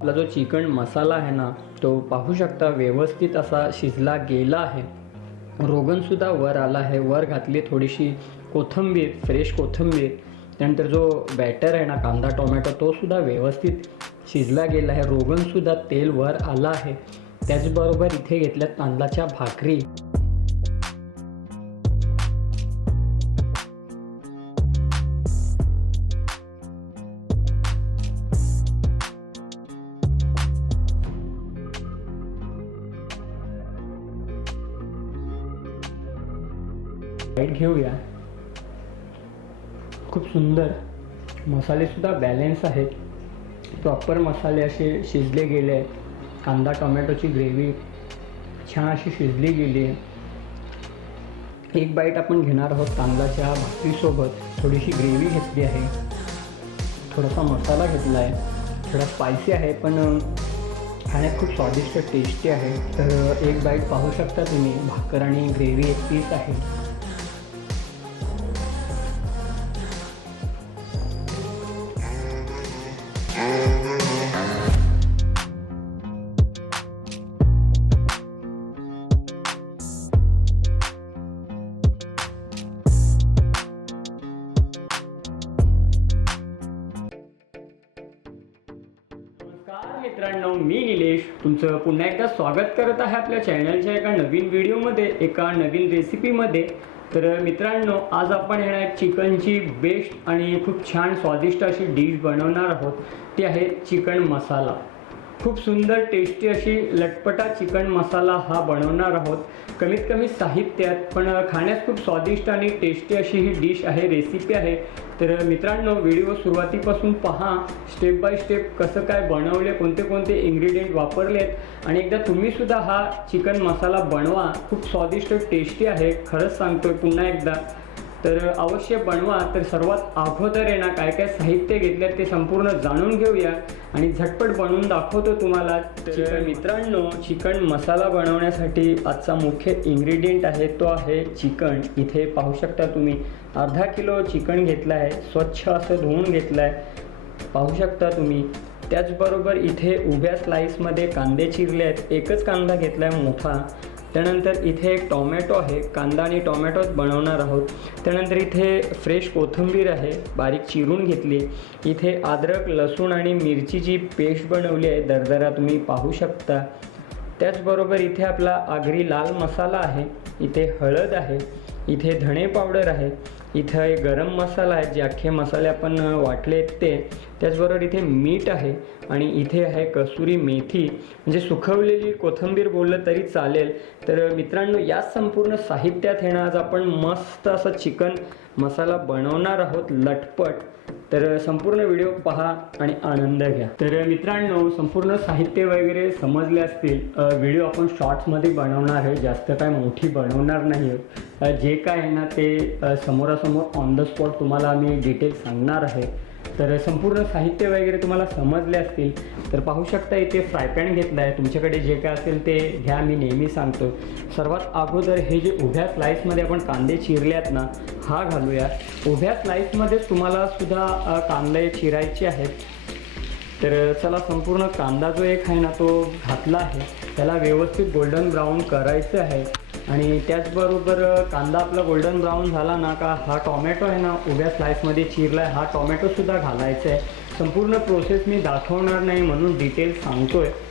आपला जो चिकन मसाला आहे ना तो पाहू शकता व्यवस्थित असा शिजला गेला आहे. रोगनसुद्धा वर आला आहे. वर घातली थोडीशी कोथिंबीर फ्रेश कोथिंबीर. त्यानंतर जो बॅटर आहे ना कांदा टोमॅटो तो सुद्धा व्यवस्थित शिजला गेला आहे. रोगनसुद्धा तेल वर आलं आहे. त्याचबरोबर इथे घेतल्यात तांदळाच्या भाकरी. लाइट घेऊया. खूप सुंदर. मसालेसुद्धा बॅलेन्स आहेत. प्रॉपर मसाले असे शिजले गेले आहेत. कांदा टोमॅटोची ग्रेव्ही छान अशी शिजली गेली आहे. एक बाईट आपण घेणार आहोत तांदळाच्या भाकरीसोबत. थोडीशी ग्रेव्ही घेतली आहे. थोडासा मसाला घेतला आहे थोडा स्पायसी आहे पण खाण्यात खूप स्वादिष्ट टेस्टी आहे. तर एक बाईट पाहू शकता तुम्ही. भाकर आणि ग्रेव्ही एक पीस आहे. पुन्हा एकदा स्वागत करत आहे आपल्या चॅनलच्या एका नवीन व्हिडिओमध्ये एका नवीन रेसिपीमध्ये तर मित्रांनो आज आपण येणार चिकनची बेस्ट आणि खूप छान स्वादिष्ट अशी डिश बनवणार आहोत. ती आहे चिकन मसाला. खूप सुंदर टेस्टी अशी लटपटा चिकन मसाला हा बनवणार आहोत. कमीत कमी साहित्यात पण खाण्यास खूप स्वादिष्ट आणि टेस्टी अशी ही डिश आहे रेसिपी आहे. तर मित्रांनो व्हिडिओ सुरुवातीपासून पहा स्टेप बाय स्टेप कसं काय बनवले कोणते कोणते इन्ग्रेडियंट आहेत आणि एकदा तुम्ही सुद्धा हा चिकन मसाला बनवा. खूप स्वादिष्ट टेस्टी आहे. खरंच सांगतोय पुन्हा एकदा. तर अवश्य बनवा. तर सर्वात अगोदर आहे ना काय काय साहित्य घेतल्यात ते संपूर्ण जाणून घेऊया. आणि झटपट बनवून दाखवतो तुम्हाला. तर मित्रांनो चिकन मसाला बनवण्यासाठी आजचा मुख्य इन्ग्रेडियंट आहे तो आहे चिकन. इथे पाहू शकता तुम्ही अर्धा किलो चिकन घेतलं आहे स्वच्छ असं धुवून घेतलं आहे पाहू शकता तुम्ही. त्याचबरोबर इथे उभ्या स्लाईसमध्ये कांदे चिरले आहेत एकच कांदा घेतला आहे मोठा. त्यानंतर इथे एक टॉमॅटो आहे कांदा आणि टॉमॅटोच बनवणार आहोत. त्यानंतर इथे फ्रेश कोथिंबीर आहे बारीक चिरून घेतली. इथे अद्रक लसूण आणि मिरचीची पेस्ट बनवली आहे दरदरा तुम्ही पाहू शकता. त्याचबरोबर इथे आपला आगरी लाल मसाला आहे इथे हळद आहे इथे धणे पावडर आहे इथं एक गरम मसाला आहे जे अख्खे मसाले आपण वाटले आहेत ते त्याचबरोबर इथे मीठ आहे आणि इथे आहे कसुरी मेथी. म्हणजे सुखवलेली कोथिंबीर बोललं तरी चालेल. तर मित्रांनो या संपूर्ण साहित्यात हे आज आपण मस्त असं चिकन मसाला बनवणार आहोत लटपट. तर संपूर्ण व्हिडिओ पहा आणि आनंद घ्या. तर मित्रांनो संपूर्ण साहित्य वगैरे समजले असतील व्हिडिओ आपण शॉर्ट्समध्ये बनवणार आहे. जास्त काय मोठी बनवणार नाही जे काय आहे ना ते समोरासमोर ऑन द स्पॉट तुम्हाला आम्ही डिटेल सांगणार आहे. तर संपूर्ण साहित्य वगैरे तुम्हाला समजले असतील तर पाहू शकता इथे फ्राय पॅन घेतला आहे. तुमच्याकडे जे काय असेल ते घ्या मी नेहमी सांगतो. सर्वात अगोदर हे जे उभ्या स्लाईसमध्ये आपण कांदे चिरले आहेत ना हा घालूया. उभ्या स्लाईसमध्येच तुम्हाला सुद्धा कांदे चिरायचे आहेत. तर चला संपूर्ण कांदा जो एक आहे ना तो घातला आहे. त्याला व्यवस्थित गोल्डन ब्राऊन करायचं आहे. आणि त्याचबरोबर कांदा आपला गोल्डन ब्राऊन झाला ना का हा टॉमॅटो आहे ना उभ्या स्लाईसमध्ये चिरला आहे हा टॉमॅटोसुद्धा घालायचा आहे संपूर्ण प्रोसेस मी दाखवणार नाही म्हणून डिटेल्स सांगतो आहे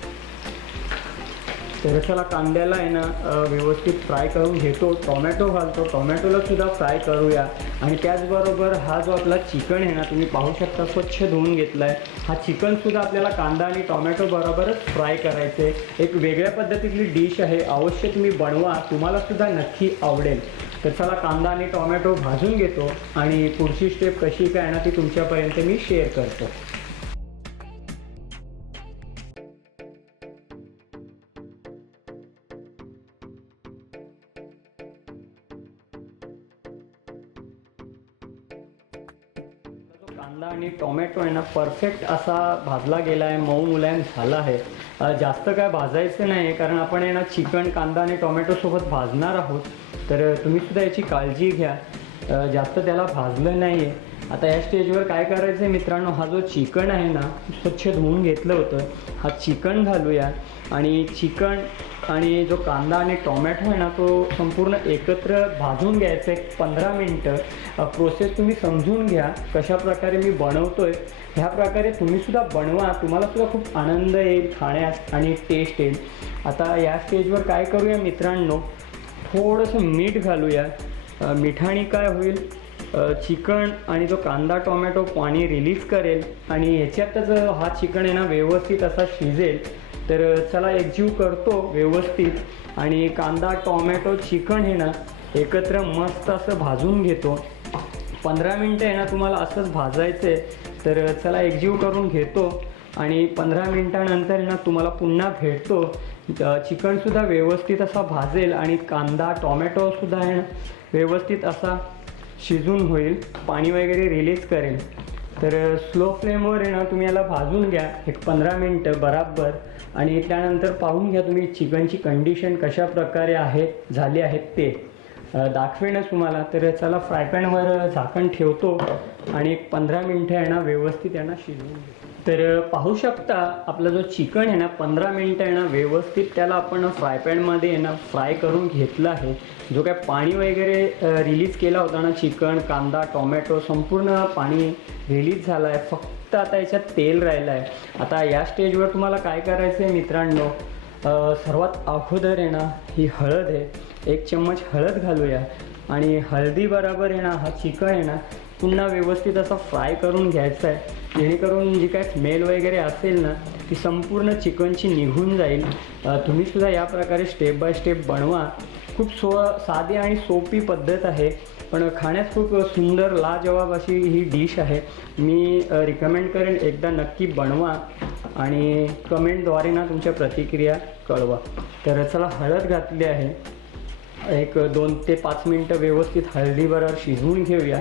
तर चला कांद्याला आहे ना व्यवस्थित फ्राय करून घेतो. टोमॅटो घालतो. टोमॅटोला सुद्धा फ्राय करूया. आणि त्याचबरोबर हा जो आपला चिकन आहे ना तुम्ही पाहू शकता स्वच्छ धुवून घेतला आहे हा चिकनसुद्धा आपल्याला कांदा आणि टोमॅटो बरोबरच फ्राय करायचे. आहे. एक वेगळ्या पद्धतीतली डिश आहे. अवश्य तुम्ही बनवा. तुम्हाला सुद्धा नक्की आवडेल. तर चला कांदा आणि टोमॅटो भाजून घेतो. आणि पुढची स्टेप कशी काय आहे ना ती तुमच्यापर्यंत मी शेअर करतो. टोमॅटो आहे ना परफेक्ट असा भाजला गेला आहे मऊ मुलायम झाला आहे. जास्त काय भाजायचं नाही कारण आपण आहे ना चिकन कांदा आणि टोमॅटोसोबत भाजणार आहोत. तर तुम्ही सुद्धा याची काळजी घ्या. जास्त त्याला भाजलं नाही आहे आता या स्टेजवर काय करायचं आहे मित्रांनो? हा जो चिकन आहे ना स्वच्छ धुवून घेतलं होतं. हा चिकन घालूया. आणि चिकन आणि जो कांदा आणि टोमॅटो आहे ना तो संपूर्ण एकत्र भाजून घ्यायचा एक पंधरा मिनटं. प्रोसेस तुम्ही समजून घ्या कशा प्रकारे मी आहे ह्या प्रकारे तुम्ही सुद्धा बनवा. तुम्हाला सुद्धा खूप आनंद येईल खाण्यास आणि टेस्ट येईल. आता या स्टेजवर काय करूया मित्रांनो? थोडंसं मीठ घालूया. मिठाणी काय होईल? चिकन आणि जो कांदा टोमॅटो पाणी रिलीज करेल आणि ह्याच्यातच हा चिकन आहे ना व्यवस्थित असा शिजेल तर चला एकजीव करतो व्यवस्थित. आणि कांदा टोमॅटो चिकन हे ना एकत्र मस्त असं भाजून घेतो. पंधरा मिनटं आहे ना तुम्हाला असंच भाजायचं आहे तर चला एकजीव करून घेतो. आणि पंधरा मिनटानंतर आहे ना तुम्हाला पुन्हा भेटतो. चिकनसुद्धा व्यवस्थित असा भाजेल आणि कांदा टोमॅटोसुद्धा आहे ना व्यवस्थित असा शिजून होईल पाणी वगैरे रिलीज करेल. तर स्लो फ्लेमवर आहे ना तुम्ही याला भाजून घ्या. एक पंधरा मिनटं बराबर. आणि त्यानंतर पाहून घ्या तुम्ही चिकनची कंडिशन कशा प्रकारे आहे झाली आहेत ते. दाखवेनच तुम्हाला. तर चला फ्राय पॅनवर झाकण ठेवतो. आणि एक पंधरा मिनटं आहे ना व्यवस्थित यांना शिजवून घेतो तर पाहू शकता आपला जो चिकन आहे ना पंधरा मिनटं आहे ना व्यवस्थित त्याला आपण फ्राय पॅनमध्ये आहे ना फ्राय करून घेतलं आहे. जो काय पाणी वगैरे रिलीज केला होता ना चिकन कांदा टोमॅटो संपूर्ण पाणी रिलीज झालं आहे. फक्त आता याच्यात तेल राहिलं आहे. आता या स्टेजवर तुम्हाला काय करायचं आहे मित्रांनो? सर्वात अगोदर आहे ना ही हळद आहे. एक चम्मच हळद घालूया. आणि हळदी बरोबर आहे ना हा चिकन आहे ना पुन्हा व्यवस्थित असा फ्राय करून घ्यायचा आहे जेणेकरून जी काय स्मेल वगैरे असेल ना ती संपूर्ण चिकनची निघून जाईल. तुम्हीसुद्धा तुम्ही सुद्धा या प्रकारे स्टेप बाय स्टेप बनवा. खूप सो साधी आणि सोपी पद्धत आहे पण खाण्यास खूप सुंदर लाजवाब अशी ही डिश आहे. मी रिकमेंड करेन एकदा नक्की बनवा आणि कमेंटद्वारे ना तुमच्या प्रतिक्रिया कळवा. तर चला हळद घातली आहे. एक दोन ते पाच मिनटं व्यवस्थित हळदीबरोबर शिजवून घेऊया.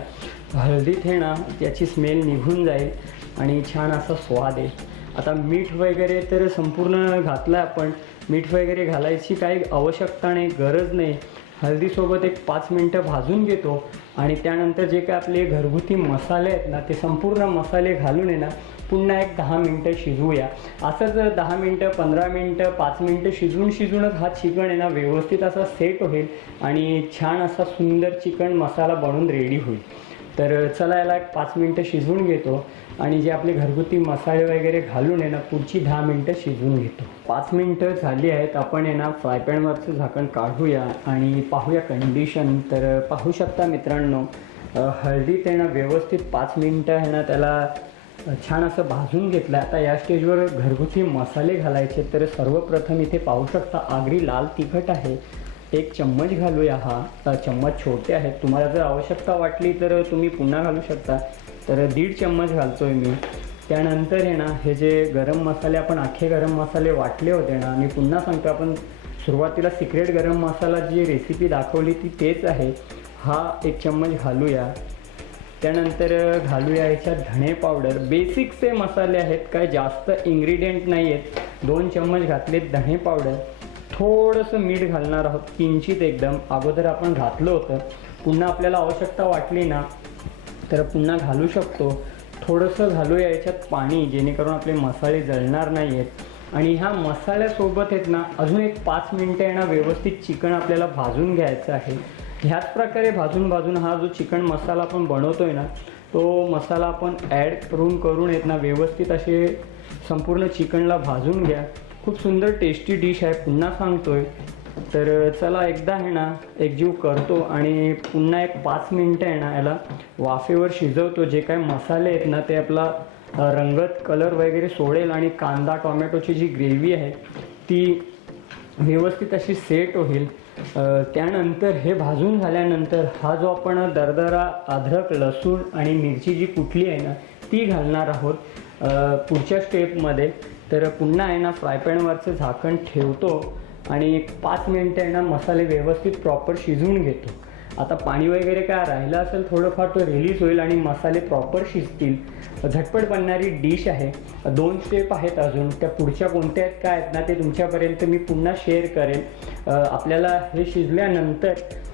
हळदीत हे ना त्याची स्मेल निघून जाईल आणि छान असा स्वाद येईल. आता मीठ वगैरे तर संपूर्ण घातलं आहे आपण. मीठ वगैरे घालायची काही आवश्यकता नाही गरज नाही. हळदीसोबत एक पाच मिनटं भाजून घेतो आणि त्यानंतर जे काय आपले घरगुती मसाले आहेत ना ते संपूर्ण मसाले घालून आहे ना पुन्हा एक दहा मिनटं शिजवूया असंच दहा मिनटं पंधरा मिनटं पाच मिनटं शिजवून शिजवूनच हा चिकन आहे ना व्यवस्थित असा सेट होईल आणि छान असा सुंदर चिकन मसाला बनून रेडी होईल. तर चला याला एक पाच मिनटं शिजवून घेतो आणि जे आपले घरगुती मसाले वगैरे घालून आहे ना पुढची दहा मिनटं शिजवून घेतो. पाच मिनटं झाली आहेत आपण आहे ना फ्रायपॅनवरचं झाकण काढूया आणि पाहूया कंडिशन तर पाहू शकता मित्रांनो हळदीत आहे ना व्यवस्थित पाच मिनटं आहे ना त्याला छान असं भाजून घेतलं. आता या स्टेजवर घरगुती मसाले घालायचे तर सर्वप्रथम इथे पाहू शकता आगरी लाल तिखट आहे. एक चम्मच घालूया हा. चम्मच छोटे आहेत. तुम्हाला जर आवश्यकता वाटली तर तुम्ही पुन्हा घालू शकता. तर दीड चम्मच घालतो आहे मी. त्यानंतर आहे ना हे जे गरम मसाले आपण अख्खे गरम मसाले वाटले होते ना मी पुन्हा सांगतो आपण सुरुवातीला सिक्रेट गरम मसाला जी रेसिपी दाखवली ती तेच आहे. हा एक चम्मच घालूया. त्यानंतर घालूया याच्यात धणे पावडर बेसिकचे मसाले आहेत काय जास्त इन्ग्रेडियंट नाही आहेत दोन चम्मच घातलेत धणे पावडर थोडंसं मीठ घालणार आहोत किंचित एकदम. अगोदर आपण घातलं होतं. पुन्हा आपल्याला आवश्यकता वाटली ना तर पुन्हा घालू शकतो. थोडंसं घालूया याच्यात पाणी जेणेकरून आपले मसाले जळणार नाही आहेत आणि ह्या मसाल्यासोबत आहेत ना अजून एक पाच मिनटं आहे ना व्यवस्थित चिकन आपल्याला भाजून घ्यायचं आहे. ह्याच प्रकारे भाजून भाजून हा जो चिकन मसाला आपण बनवतोय ना तो मसाला आपण ॲड करून करून येत ना व्यवस्थित असे संपूर्ण चिकनला भाजून घ्या. खूप सुंदर टेस्टी डिश आहे पुन्हा सांगतोय. तर चला एकदा आहे ना एकजीव करतो आणि पुन्हा एक पाच मिनटं आहे ना याला वाफेवर शिजवतो. जे काय मसाले आहेत ना ते आपला रंगत कलर वगैरे सोडेल आणि कांदा टोमॅटोची जी ग्रेव्ही आहे ती व्यवस्थित अशी सेट होईल. त्यानंतर हे भाजून झाल्यानंतर हा जो आपण दरदरा अद्रक लसूण आणि मिरची जी कुठली आहे ना ती घालणार आहोत. पुढच्या स्टेपमध्ये तर पुन्हा आहे ना फ्रायपॅनवरचं झाकण ठेवतो आणि एक पाच मिनटं आहे ना मसाले व्यवस्थित प्रॉपर शिजवून घेतो. आता पाणी वगैरे काय राहिलं असेल थोडंफार तो रिलीज होईल आणि मसाले प्रॉपर शिजतील. झटपट बनणारी डिश आहे. दोन स्टेप आहेत अजून. त्या पुढच्या कोणत्या आहेत काय आहेत ना ते तुमच्यापर्यंत मी पुन्हा शेअर करेन. आपल्याला हे शिजल्यानंतर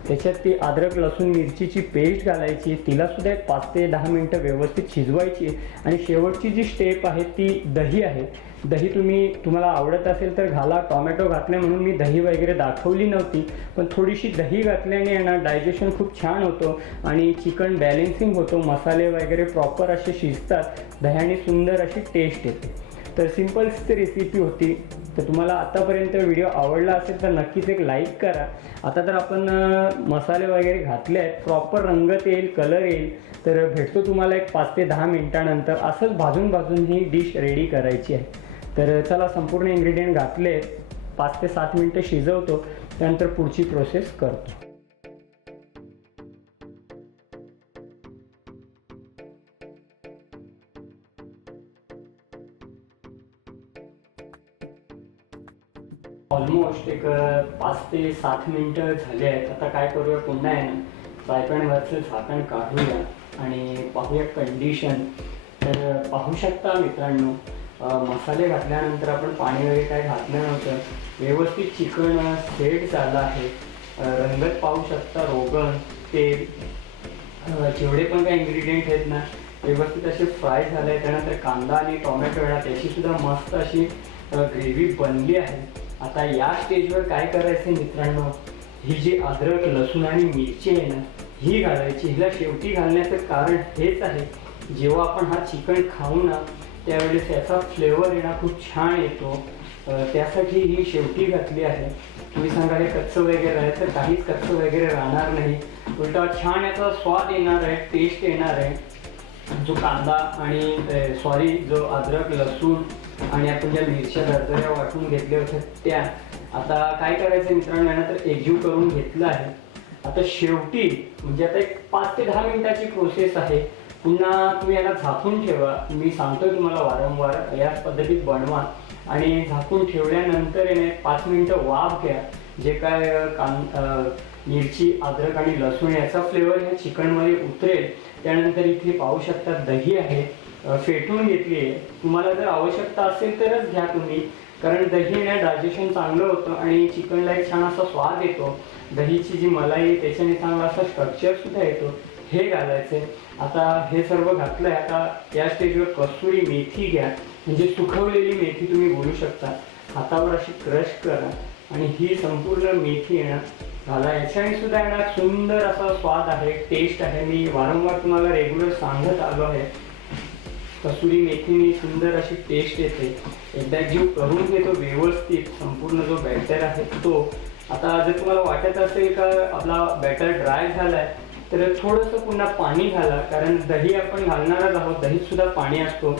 त्याच्यात ती अद्रक लसूण मिरचीची पेस्ट घालायची. तिलासुद्धा एक पाच ते दहा मिनटं व्यवस्थित शिजवायची. आणि शेवटची जी स्टेप आहे ती दही आहे. दही तुम्ही तुम्हाला आवडत असेल तर घाला. टॉमॅटो घातले म्हणून मी दही वगैरे दाखवली नव्हती. पण थोडीशी दही घातल्याने ना डायजेशन खूप छान होतो. आणि चिकन बॅलेन्सिंग होतो. मसाले वगैरे प्रॉपर असे शिजतात. दह्याने सुंदर अशी टेस्ट येते. तर सिम्पल्स ती रेसिपी होती. तर तुम्हाला आतापर्यंत व्हिडिओ आवडला असेल तर नक्कीच एक लाईक करा. आता तर आपण मसाले वगैरे घातले आहेत. प्रॉपर रंगत येईल कलर येईल. तर भेटतो तुम्हाला एक पाच ते दहा मिनटानंतर. असंच भाजून भाजून ही डिश रेडी करायची आहे. तर चला संपूर्ण इन्ग्रेडियंट घातले. आहेत पाच ते सात मिनटं शिजवतो. त्यानंतर पुढची प्रोसेस करतो. ऑलमोस्ट एक पाच ते सात मिनटं झाले आहेत. आता काय करूया पुन्हा आहे ना. फ्रायपॅनवरचं झाकण काढूया आणि पाहूया कंडिशन तर पाहू शकता मित्रांनो मसाले घातल्यानंतर आपण पाणी वगैरे काय घातलं नव्हतं. व्यवस्थित चिकन सेट झालं आहे. रंगत पाहू शकता रोगन ते जेवढे पण काही इन्ग्रेडियंट आहेत ना व्यवस्थित असे फ्राय झाले आहेत. त्यानंतर कांदा आणि टोमॅटो आहे त्याची सुद्धा मस्त अशी ग्रेव्ही बनली आहे. आता या स्टेजवर काय करायचं मित्रांनो? ही जी अद्रक लसूण आणि मिरची आहे ना ही घालायची. हिला शेवटी घालण्याचं कारण हेच आहे. जेव्हा आपण हा चिकन खाऊ ना त्यावेळेस याचा फ्लेवर येणं खूप छान येतो. त्यासाठी ही शेवटी घातली आहे. तुम्ही सांगा हे कच्चं वगैरे आहे तर काहीच कच्चं वगैरे राहणार नाही. उलटा छान याचा स्वाद येणार आहे टेस्ट येणार आहे. जो कांदा आणि सॉरी जो अद्रक लसूण आणि आपण ज्या मिरच्या दरदऱ्या वाटून घेतल्या होत्या त्या. आता काय करायचं मित्रांनो यांना तर एकजीव करून घेतलं आहे. आता शेवटी म्हणजे आता एक पाच ते दहा मिनिटाची प्रोसेस आहे. पुन्हा तुम्ही याला झाकून ठेवा. मी सांगतोय तुम्हाला वारंवार याच पद्धतीत बनवा. आणि झाकून ठेवल्यानंतर येणे पाच मिनिटं वाफ घ्या. जे काय कान कां मिरची अद्रक आणि लसूण याचा फ्लेवर ह्या चिकनमध्ये उतरेल. त्यानंतर इथे पाहू शकता दही आहे. फेटून घेतली आहे. तुम्हाला जर आवश्यकता असेल तरच घ्या तुम्ही. कारण दही ना डायजेशन चांगलं होतं आणि चिकनला एक छान असा स्वाद येतो. दहीची जी मलाई त्याच्याने चांगला असा स्ट्रक्चर सुद्धा येतो. हे घालायचे आता हे सर्व घातलंय. आता या स्टेजवर कस्तुरी मेथी घ्या. म्हणजे सुखवलेली मेथी तुम्ही बोलू शकता. हातावर अशी क्रश करा. आणि ही संपूर्ण मेथी येणार घाला याच्याने सुद्धा येणार सुंदर असा स्वाद आहे टेस्ट आहे. मी वारंवार तुम्हाला रेग्युलर सांगत आलो आहे. कसुरी मेथीने सुंदर अशी टेस्ट येते. एकदा जीव करून घेतो व्यवस्थित संपूर्ण जो बॅटर आहे तो. आता जर तुम्हाला वाटत असेल का आपला बॅटर ड्राय झालाय तर थोडंसं पुन्हा पाणी घाला. कारण दही आपण घालणारच आहोत दहीतसुद्धा पाणी असतो.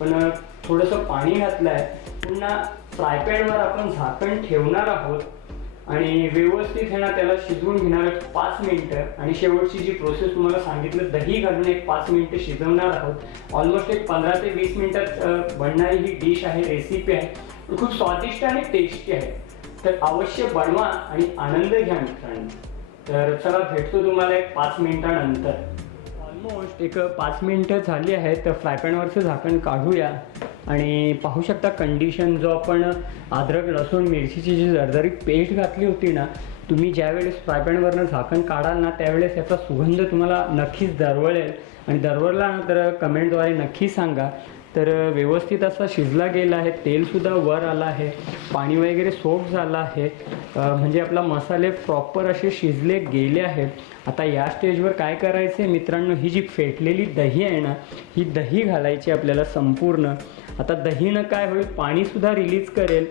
पण थोडंसं पाणी घातलं आहे पुन्हा फ्रायपॅनवर आपण झाकण ठेवणार आहोत. आणि व्यवस्थित आहे ना त्याला शिजवून घेणार पाच मिनिटं. आणि शेवटची जी प्रोसेस तुम्हाला सांगितलं दही घालून एक पाच मिनिटं शिजवणार आहोत. ऑलमोस्ट एक पंधरा ते वीस मिनिटात बनणारी ही डिश आहे रेसिपी आहे. खूप स्वादिष्ट आणि टेस्टी आहे. तर अवश्य बनवा आणि आनंद घ्या मित्रांनो. तर चला भेटतो तुम्हाला एक पाच मिनिटानंतर. ऑलमोस्ट एक पाच मिनिटं झाली आहेत. तर फ्रायपॅनवरचं झाकण काढूया. आणि पाहू शकता कंडिशन जो आपण अद्रक लसूण मिरचीची जी जरजरी पेस्ट घातली होती ना तुम्ही ज्यावेळेस फ्रायपॅनवरनं झाकण काढाल ना त्यावेळेस याचा सुगंध तुम्हाला नक्कीच दरवळेल. आणि दरवळला ना तर कमेंटद्वारे नक्की सांगा. तर व्यवस्थित असा शिजला गेला आहे. तेलसुद्धा वर आलं आहे. पाणी वगैरे सोप झालं आहे. म्हणजे आपला मसाले प्रॉपर असे शिजले गेले आहेत. आता या स्टेजवर काय करायचं आहे मित्रांनो? ही जी फेटलेली दही आहे ना ही दही घालायची आपल्याला संपूर्ण. आता दहीनं काय होईल? पाणीसुद्धा रिलीज करेल.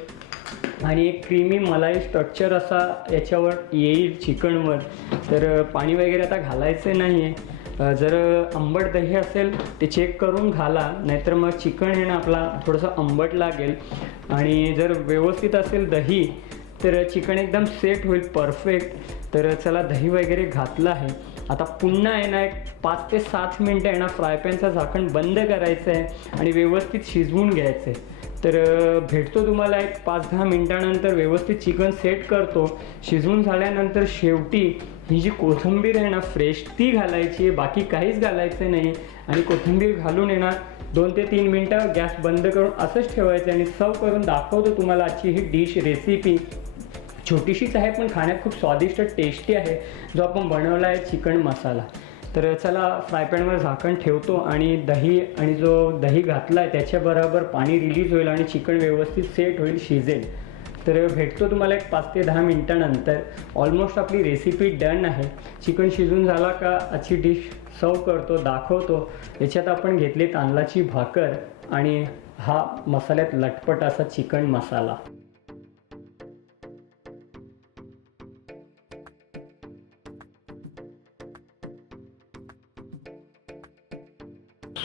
आणि एक क्रीमी मलाई स्ट्रक्चर असा याच्यावर येईल चिकनवर. तर पाणी वगैरे आता घालायचं नाही आहे जर आंबट दही असेल ते चेक करून घाला नाहीतर मग चिकन हे ना आपला थोडंसं आंबट लागेल. आणि जर व्यवस्थित असेल दही तर चिकन एकदम सेट होईल परफेक्ट तर चला दही वगैरे घातलं आहे. आता पुन्हा आहे ना एक पाच ते सात मिनटं आहे ना फ्रायपॅनचं झाकण बंद करायचं आहे आणि व्यवस्थित शिजवून घ्यायचं आहे. तर भेटतो तुम्हाला एक पाच दहा मिनटानंतर व्यवस्थित चिकन सेट करतो. शिजवून झाल्यानंतर शेवटी ही जी कोथिंबीर आहे ना फ्रेश ती घालायची आहे बाकी काहीच घालायचं नाही. आणि कोथिंबीर घालून येणार दोन ते तीन मिनटं गॅस बंद करून असंच ठेवायचं आणि सर्व करून दाखवतो तुम्हाला आजची ही डिश रेसिपी छोटीशीच आहे पण खाण्यात खूप स्वादिष्ट टेस्टी आहे. जो आपण बनवला आहे चिकन मसाला. तर चला फ्रायपॅनवर झाकण ठेवतो आणि दही आणि जो दही घातला आहे त्याच्याबरोबर पाणी रिलीज होईल आणि चिकन व्यवस्थित सेट होईल शिजेल. तर भेटतो तुम्हाला एक पाच ते दहा मिनटानंतर. ऑलमोस्ट आपली रेसिपी डन आहे. चिकन शिजून झाला का अशी डिश सर्व करतो दाखवतो. याच्यात आपण घेतली तांदळाची भाकर आणि हा मसाल्यात लटपट असा चिकन मसाला.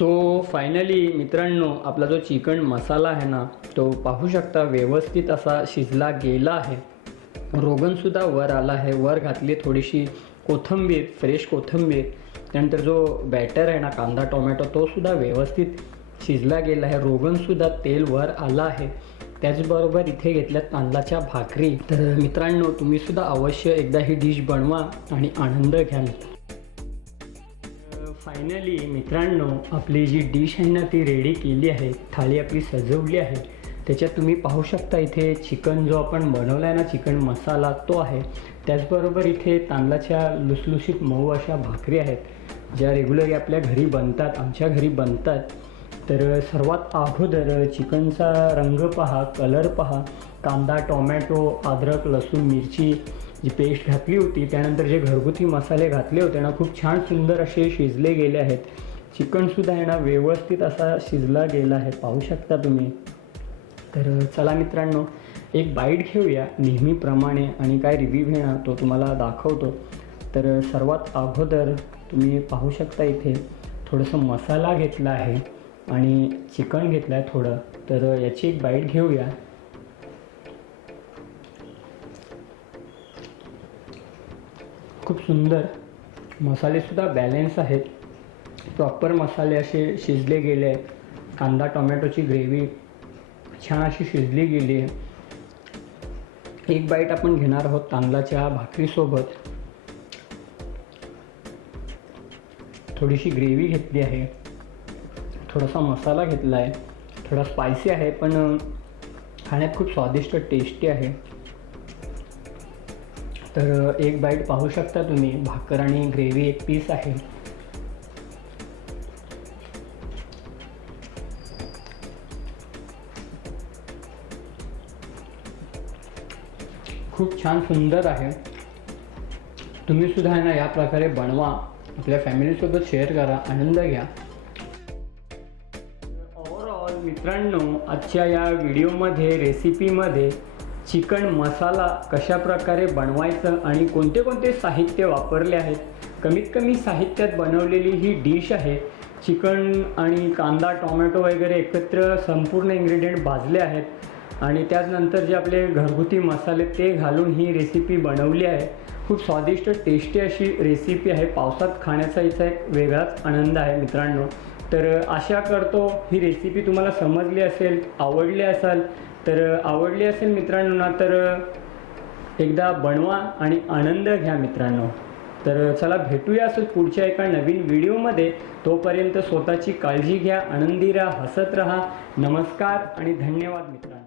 सो फायनली मित्रांनो आपला जो चिकन मसाला आहे ना तो पाहू शकता व्यवस्थित असा शिजला गेला आहे. रोगनसुद्धा वर आला आहे. वर घातली थोडीशी कोथिंबीर फ्रेश कोथिंबीर. त्यानंतर जो बॅटर आहे ना कांदा टोमॅटो तो सुद्धा व्यवस्थित शिजला गेला आहे. रोगनसुद्धा तेल वर आला आहे. त्याचबरोबर इथे घेतल्या तांदळाच्या भाकरी. तर मित्रांनो तुम्हीसुद्धा अवश्य एकदा ही डिश बनवा आणि आनंद घ्याल. फायनली मित्रांनो आपली जी डिश आहे ना ती रेडी केली आहे. थाळी आपली सजवली आहे. त्याच्यात तुम्ही पाहू शकता इथे चिकन जो आपण बनवला आहे ना चिकन मसाला तो आहे. त्याचबरोबर इथे तांदळाच्या लुसलुशीत मऊ अशा भाकरी आहेत. ज्या रेग्युलरली आपल्या घरी बनतात आमच्या घरी बनतात. तर सर्वात अगोदर चिकनचा रंग पहा कलर पहा. कांदा टोमॅटो अद्रक लसूण मिरची जी पेस्ट घातली होती त्यानंतर जे घरगुती मसाले घातले होते ना खूप छान सुंदर असे शिजले गेले आहेत. चिकनसुद्धा आहे ना व्यवस्थित असा शिजला गेला आहे. पाहू शकता तुम्ही. तर चला मित्रांनो एक बाईट घेऊया नेहमीप्रमाणे आणि काय रिव्ह्यू घेणार तो तुम्हाला दाखवतो. तर सर्वात अगोदर तुम्ही पाहू शकता इथे थोडंसं मसाला घेतला आहे आणि चिकन घेतलं आहे थोडं. तर याची एक बाईट घेऊया. खूप सुंदर मसालेसुद्धा बॅलेन्स आहेत. प्रॉपर मसाले असे शिजले गेले आहेत. कांदा टोमॅटोची ग्रेव्ही छान अशी शिजली गेली आहे. एक बाईट आपण घेणार आहोत तांदळाच्या भाकरीसोबत. थोडीशी ग्रेव्ही घेतली आहे. थोडासा मसाला घेतला आहे थोडा स्पायसी आहे पण खाण्यात खूप स्वादिष्ट टेस्टी आहे. तर एक बाईट पाहू शकता तुम्ही. भाकर आणि ग्रेव्ही एक पीस आहे. खूप छान सुंदर आहे. तुम्ही सुद्धा ना या प्रकारे बनवा. आपल्या फॅमिलीसोबत शेअर करा. आनंद घ्या. ओवरऑल मित्रांनो आजच्या या व्हिडिओमध्ये रेसिपीमध्ये चिकन मसाला कशा प्रकारे बनवायचं आणि कोणते कोणते साहित्य वापरले आहेत? कमीत कमी साहित्यात बनवलेली ही डिश आहे. चिकन आणि कांदा टोमॅटो वगैरे एकत्र संपूर्ण इन्ग्रेडियंट भाजले आहेत. आणि त्याचनंतर जे आपले घरगुती मसाले ते घालून ही रेसिपी बनवली आहे. खूप स्वादिष्ट टेस्टी अशी रेसिपी आहे. पावसात खाण्याचा हिचा एक वेगळाच आनंद आहे मित्रांनो. तर आशा करतो. ही रेसिपी तुम्हाला समजली असेल आवडली असेल तर आवडली असेल मित्रांनो ना तर एकदा बनवा आणि आनंद घ्या मित्रांनो. तर चला भेटूया असं पुढच्या एका नवीन व्हिडिओमध्ये. तोपर्यंत स्वतःची काळजी घ्या आनंदी राहा हसत राहा. नमस्कार आणि धन्यवाद मित्रांनो.